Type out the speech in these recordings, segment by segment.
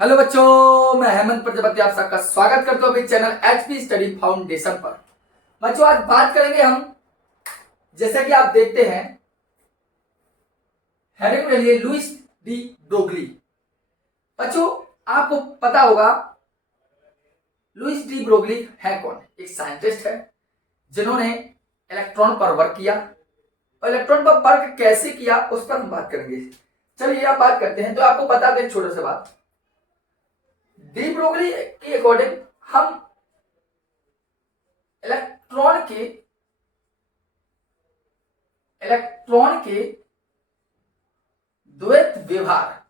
Hello बच्चों, मैं हेमंत प्रजापति आप सबका स्वागत करता हूं अपने चैनल एचपी स्टडी फाउंडेशन पर। बच्चों, आज बात करेंगे हम, जैसा कि आप देखते हैं हेडिंग में लिए लुइस डी ब्रोगली। बच्चों, आपको पता होगा लुइस डी ब्रोगली है कौन। एक साइंटिस्ट है जिन्होंने इलेक्ट्रॉन पर वर्क किया, और इलेक्ट्रॉन पर वर्क कैसे किया उस पर हम बात करेंगे। चलिए आप बात करते हैं। तो आपको बता दें छोटा सा बात, डी ब्रोगली के अकॉर्डिंग हम इलेक्ट्रॉन के द्वैत व्यवहार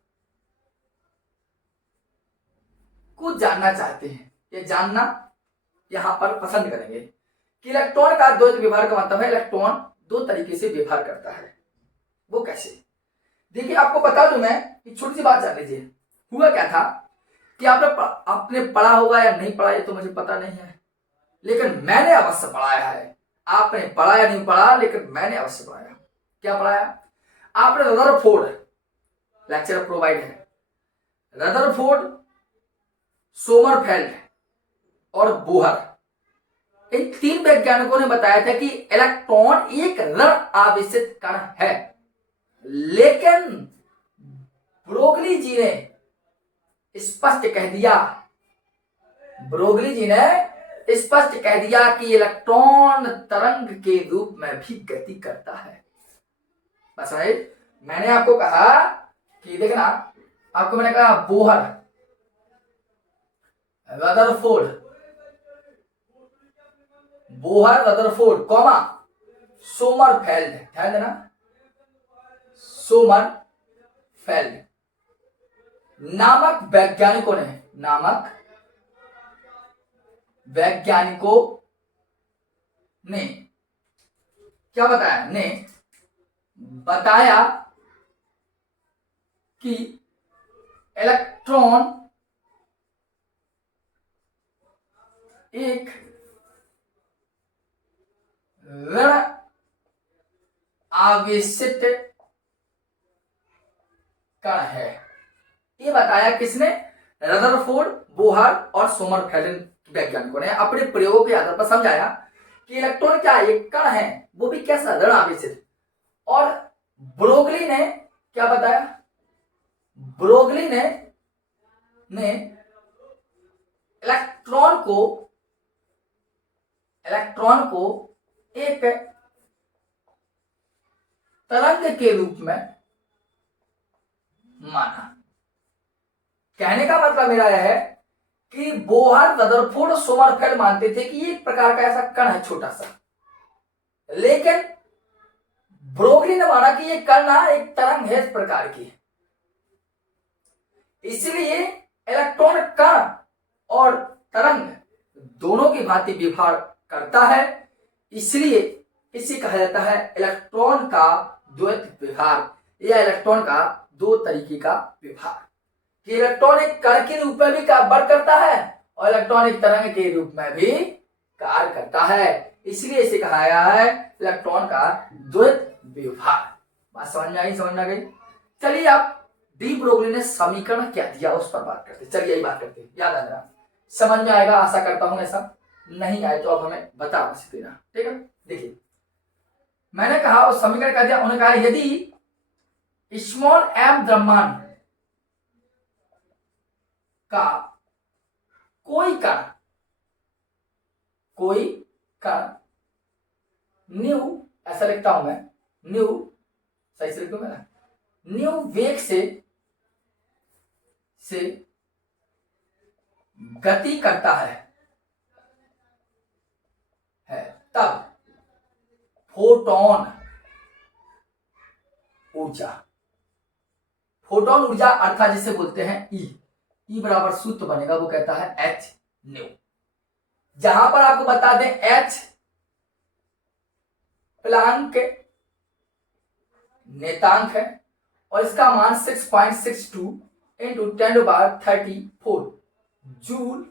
को जानना चाहते हैं। ये जानना यहां पर पसंद करेंगे कि इलेक्ट्रॉन का द्वैत व्यवहार का मतलब है इलेक्ट्रॉन दो तरीके से व्यवहार करता है। वो कैसे? देखिए, आपको बता दूं मैं, एक छोटी सी बात जान लीजिए। हुआ क्या था कि आपने पढ़ा होगा या नहीं पढ़ा, ये तो मुझे पता नहीं है, लेकिन मैंने अवश्य पढ़ाया है। आपने पढ़ा या नहीं पढ़ा, लेकिन मैंने अवश्य पढ़ाया। क्या पढ़ाया आपने? रदरफोर्ड लेक्चर प्रोवाइड है। रदरफोर्ड, सोमरफेल्ड और बोहर, इन तीन वैज्ञानिकों ने बताया था कि इलेक्ट्रॉन एक ऋण आवेशित कण है। लेकिन ब्रोगली जी ने स्पष्ट कह दिया, कि इलेक्ट्रॉन तरंग के रूप में भी गति करता है। बस भाई, मैंने आपको कहा कि देखना, आपको मैंने कहा बोहर, रदरफोर्ड कॉमा सोमरफेल्ड, ध्यान देना, सोमरफेल्ड नामक वैज्ञानिकों ने क्या बताया कि इलेक्ट्रॉन एक ऋण आवेशित कण है। ये बताया किसने? रदरफोर्ड, बोहर और सोमरफेल्ड वैज्ञानिकों ने अपने प्रयोगों के आधार पर समझाया कि इलेक्ट्रॉन क्या एक कण है, वो भी कैसा? ऋण आवेशित। और ब्रोगली ने क्या बताया? ब्रोगली ने इलेक्ट्रॉन को एक तरंग के रूप में माना। कहने का मतलब मेरा यह है कि बोहर, रदरफोर्ड, सोमरफेल्ड मानते थे कि ये एक प्रकार का ऐसा कण है छोटा सा, लेकिन ब्रोगली ने माना कि ये कण एक तरंग है इस प्रकार की। इसलिए इलेक्ट्रॉन कण और तरंग दोनों की भांति व्यवहार करता है, इसलिए इसे कहा जाता है इलेक्ट्रॉन का द्वैत व्यवहार या इलेक्ट्रॉन का दो तरीके का व्यवहार। कि इलेक्ट्रॉन एक कण के रूप में भी कार्य करता है और इलेक्ट्रॉन एक तरंग के रूप में भी कार्य करता है, इसलिए इसे कहा गया है इलेक्ट्रॉन का द्वैत व्यवहार। बात समझ में आ गई? चलिए, आप डी ब्रोगली ने समीकरण क्या दिया उस पर बात करते। चलिए यही बात करते हैं, याद आ रहा, समझ में आएगा आशा करता हूं। ऐसा नहीं आए तो अब हमें बता देना, ठीक है? देखिए, मैंने कहा उस समीकरण क्या दिया। उन्होंने कहा यदि स्मॉल एम द्रव्यमान का कोई कण न्यू, ऐसा लिखता हूं मैं, न्यू, सही से लिखूंगा ना, न्यू वेग से गति करता है तब फोटोन ऊर्जा अर्थात जिसे बोलते हैं ई बराबर सूत्र बनेगा, वो कहता है एच न्यू। जहां पर आपको बता दें एच प्लांक नेतांक है और इसका मान 6.62 इंटू 10⁻34 जूल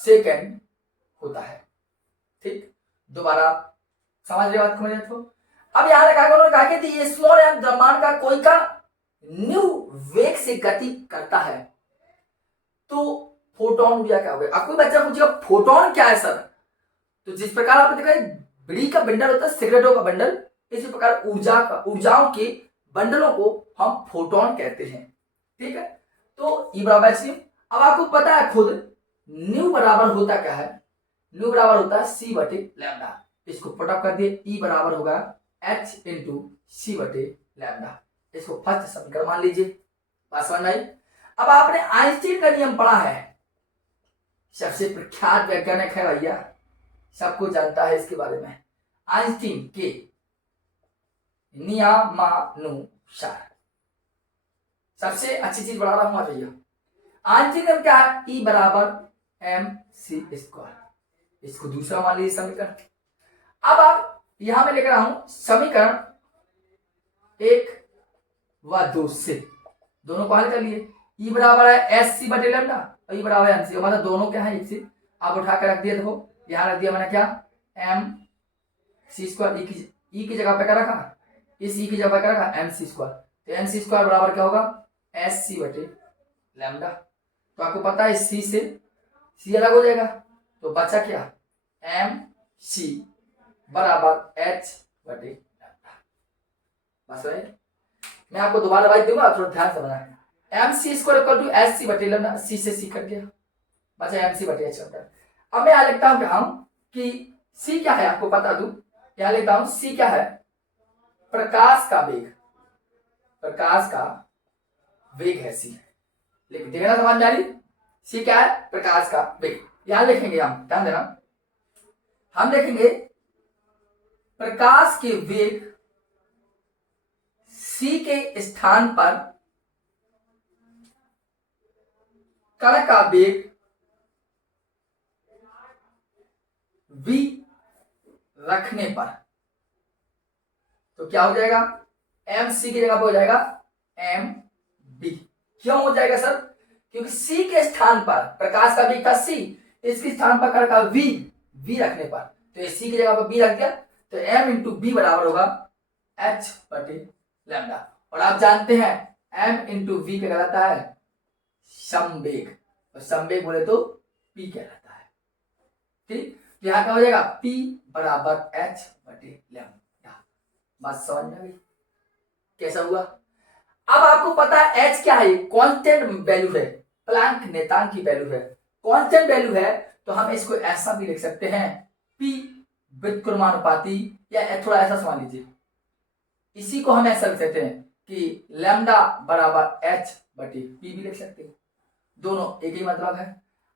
सेकेंड होता है। ठीक, दोबारा समझ रहे बात? समझ तो अब यहां रखा उन्होंने कहा कि स्मॉल एम द्रव्यमान का कोई का न्यू वेग से गति करता है तो फोटॉन ऊर्जा क्या होगा। अब कोई बच्चा पूछेगा फोटॉन क्या है सर, तो जिस प्रकार आपने देखा बीड़ी का बंडल होता है, सिगरेटों का बंडल, इसी प्रकार ऊर्जाओं के बंडलों को हम फोटोन कहते हैं। ठीक है, तो ई बराबर एच न्यू। अब आपको पता है खुद न्यू बराबर होता क्या है, न्यू बराबर होता है सी बटे लैम्डा। इसको पुटअप कर दिए, ई बराबर होगा एच इंटू सी बटे लैम्डा। इसको फर्स्ट समीकरण मान लीजिए। बात समझ आई। अब आपने आइंस्टीन का नियम पढ़ा है, सबसे प्रख्यात वैज्ञानिक है भैया, सबको जानता है इसके बारे में। आइंस्टीन के नियमानुसार सबसे अच्छी चीज बता रहा हूं भैया। आइंस्टीन नियम क्या है, ई बराबर एम सी स्क्वायर। इसको दूसरा मान लीजिए समीकरण। अब आप यहां में लेकर रहा हूं समीकरण 1 व 2 से दोनों को हल कर लिए। ई बराबर है एस सी बटे लैम्डा और ई बराबर है एम सी, मतलब दोनों क्या है एक से। आप उठा कर रख दिया, देखो यहां रख दिया मैंने क्या, एम सी स्क्वायर, ई की जगह पे क्या रखा, इस ई की जगह पे क्या रखा, एम सी स्क्वायर। तो एम सी स्क्वायर बराबर क्या होगा, एस सी बटे लैम्डा। तो आपको पता है सी से सी अलग हो जाएगा, तो बचा क्या, एम सी बराबर एच बटे लैम्डा। बस भाई मैं आपको दोबारा वाइज दूंगा, थोड़ा ध्यान से बनाएं। M c square equal to s c बटे लैम्डा, सी से सी कट गया, बचा एम सी बटे एच लैम्डा। अब मैं यहां लिखता हूं कि सी क्या है, आपको बता दूं, यहां लिखता हूं सी क्या है, प्रकाश का वेग, प्रकाश का वेग है सी। लेकिन देखना समझ में आ रही, सी क्या है, प्रकाश का वेग। यहां लिखेंगे हम, ध्यान देना, हम लिखेंगे प्रकाश के वेग सी के स्थान पर कण का वेग v रखने पर, तो क्या हो जाएगा, एम सी की जगह पे हो जाएगा एम बी। क्यों हो जाएगा सर, क्योंकि सी के स्थान पर प्रकाश का वेग था सी, इसके स्थान पर कण का v रखने पर, तो सी की जगह पर b रख दिया, तो m इंटू बी बराबर होगा h बटे लैम्डा। और आप जानते हैं m इंटू वी क्या कहलाता है, संवेग, और संवेग बोले तो p कहलाता है। ठीक, यहां क्या हो जाएगा, P बराबर H बटे लैम्डा। बात समझ में आ गई कैसा हुआ। अब आपको पता है H क्या है, कांस्टेंट वैल्यू है, प्लैंक नेतांक की वैल्यू है, कांस्टेंट वैल्यू है, तो हम इसको ऐसा भी लिख सकते हैं P व्युत्क्रमानुपाती, या थोड़ा ऐसा समझ लीजिए, इसी को हम ऐसा लिख सकते हैं कि लैम्डा बराबर H बटे P भी लिख सकते हैं, दोनों एक ही मतलब है।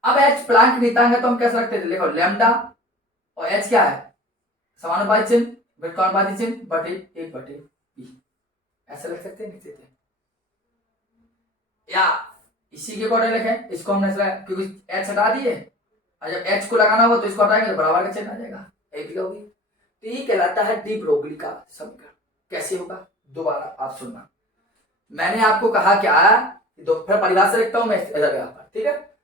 अब H प्लैंक नेतांक है, तो हम कैसे रखते थे, देखो लैम्डा और H क्या है, समानुपाती चिन्ह, व्युत्क्रमानुपाती चिन्ह बटे 1 बटे P, ऐसा लिख सकते हैं, लिख सकते हैं, या इसी के अकॉर्डिंग लिखें, इसको हमने क्योंकि H हटा दिए, और जब H को लगाना होगा तो इसको हटाएंगे तो बराबर का चिन्ह आ जाएगा, एक होगी। तो ये कहलाता है डी ब्रोगली का समीकरण। कैसे होगा, दोबारा आप सुनना, मैंने आपको कहा क्या, फिर परिभाषा लिखता हूं मैं इधर यहाँ पर, ठीक है।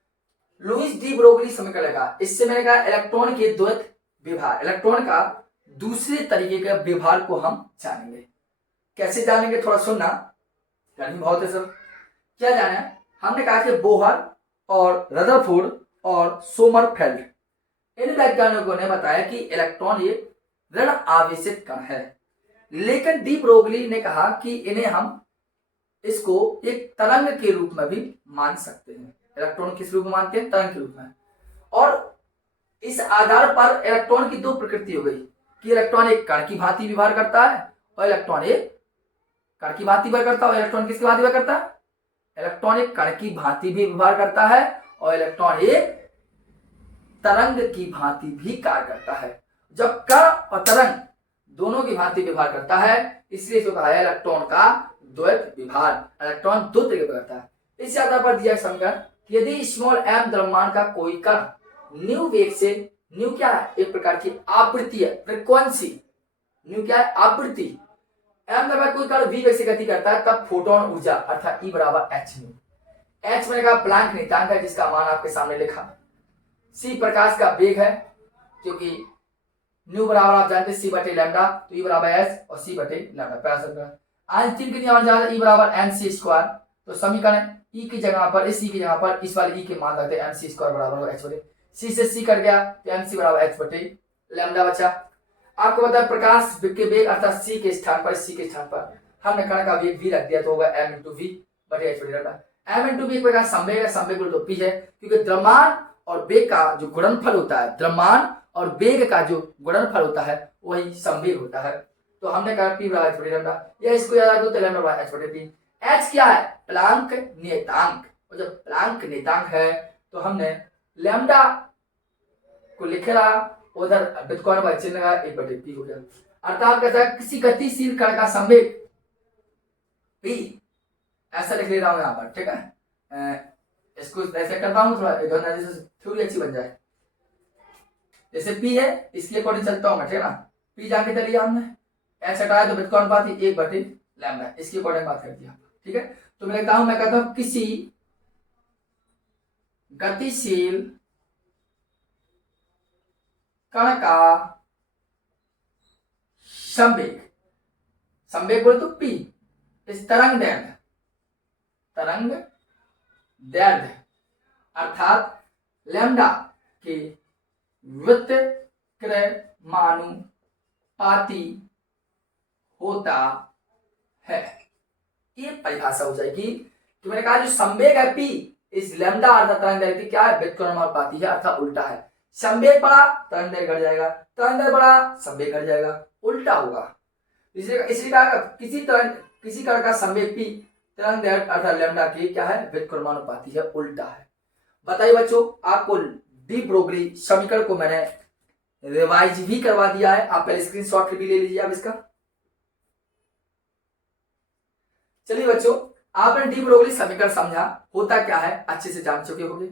लुईस डी ब्रोगली समीकरण लगा, इससे मैंने कहा इलेक्ट्रॉन के द्वैत व्यवहार, इलेक्ट्रॉन का दूसरे तरीके के व्यवहार को हम जानेंगे। कैसे जानेंगे, थोड़ा सुनना, गर्मी बहुत है सर। क्या जाना है, हमने कहा कि बोहर और रदरफोर्ड और सोमरफेल्ड, इन वैज्ञानिकों ने बताया कि इलेक्ट्रॉन एक ऋण आवेशित कण है, लेकिन डी ब्रोगली ने कहा कि इन्हें हम इसको एक तरंग के रूप में भी मान सकते हैं। इलेक्ट्रॉन किस रूप में मानते हैं, तरंग के रूप में। और इस आधार पर इलेक्ट्रॉन की दो प्रकृति हो गई कि इलेक्ट्रॉन एक कण की भांति व्यवहार करता है और इलेक्ट्रॉन एक कण की भांति व्यवहार करता है। इलेक्ट्रॉन किसकी भांति व्यवहार करता है, इलेक्ट्रॉन एक कण की भांति भी व्यवहार करता है और इलेक्ट्रॉन एक तरंग की भांति भी कार्य करता है। जब कण और तरंग दोनों की भांति व्यवहार करता है, इसलिए इसको कहा है इलेक्ट्रॉन का द्वैत व्यवहार, इलेक्ट्रॉन दो तरीके का करता है। इस आधार पर दिया समीकरण कि यदि स्मॉल m द्रव्यमान का कोई कण न्यू वेग से, न्यू क्या है, एक प्रकार की आवृत्ति है, फ्रीक्वेंसी, न्यू क्या है, आवृत्ति, m द्रव्यमान कोई कण v वेग से गति करता है, तब फोटोन ऊर्जा अर्थात E बराबर h न्यू। h मैंने कहा प्लैंक नियतांक है, जिसका मान आपके सामने लिखा। c प्रकाश का वेग है, क्योंकि न्यू बराबर आप जानते हैं c बटे लैम्डा, तो E बराबर h और c बटे लैम्डा। आइंस्टीन के नियम अनुसार E बराबर mc स्क्वायर, तो समीकरण ई की जगह पर, इस ई की जगह पर इस वाले ई के मान रखते हैं mc स्क्वायर बराबर हो h बटे सी से सी कट गया तो mc बराबर h बटे लैम्डा बचा। आपको पता है प्रकाश के वेग अर्थात सी के स्थान पर हमने कण का वेग v रख दिया तो होगा m इंटू वी बटे h बटे लैम्डा। m इंटू वी एक प्रकार संवेग है, संवेग बोले तो p है, क्योंकि द्रव्यमान और वेग का जो गुणनफल होता है, द्रव्यमान और वेग का जो गुणनफल होता है वही संवेग होता है। तो हमने कहा p बराबर h बटे लैम्डा, या इसको याद रखो तो लैम्डा बराबर h बटे p। h क्या है? प्लांक नियतांक, और जब प्लांक नियतांक है तो हमने लैम्डा को लिखा उधर व्युत्क्रमण वाला चिन्ह लगा 1/p हो गया। अर्थात कहता है किसी गतिशील कण का संवेग p, ऐसा लिख ले रहा हूं यहां पर, ठीक है। इसको ऐसे करता हूं थोड़ा थ्योरी अच्छी बन जाए। जैसे p है इसके अकॉर्डिंग चलता हूं मैं, ठीक है ना। p जाके चलिए हमने h हटाया तो व्युत्क्रमण अनुपात 1/λ, इसके अकॉर्डिंग बात कर दिया, ठीक है। तो मैं लिखता हूं, मैं कहता हूं किसी गतिशील कण का संवेग, संवेग बोले तो p, इस तरंग दैर्ध्य अर्थात लैम्डा के व्युत्क्रमानुपाती होता है। ये परिभाषा हो जाएगी कि मैंने कहा जो संवेग है p, इस लैम्डा अर्थात तरंग दैर्ध्य की क्या है? व्युत्क्रमानुपाती है, अर्थात उल्टा है। संवेग बढ़ा तरंग दैर्ध्य घट जाएगा, तरंग दैर्ध्य बढ़ा संवेग घट जाएगा, उल्टा होगा। इसलिए कहा किसी कण का संवेग p तरंग दैर्ध्य अर्थात लैम्डा की क्या है? व्युत्क्रमानुपाती है, उल्टा है। बताइए बच्चों, आपको डी ब्रोगली समीकरण को मैंने रिवाइज भी करवा दिया है, आप पहले स्क्रीनशॉट भी ले लीजिए आप इसका। चलिए बच्चों, आपने डी ब्रोगली समीकरण समझा, होता क्या है अच्छे से जान चुके होंगे।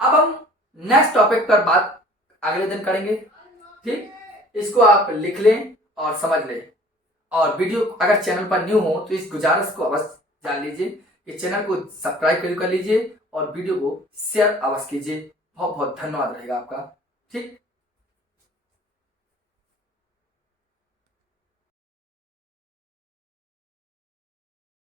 अब हम नेक्स्ट टॉपिक पर बात अगले दिन करेंगे, ठीक। इसको आप लिख लें और समझ लें, और वीडियो अगर चैनल पर न्यू हो तो इस गुजारिश को अवश्य जान लीजिए कि चैनल को सब्सक्राइब कर लीजिए और वीडियो को शेयर अवश्य कीजिए। बहुत बहुत धन्यवाद रहेगा आपका, ठीक।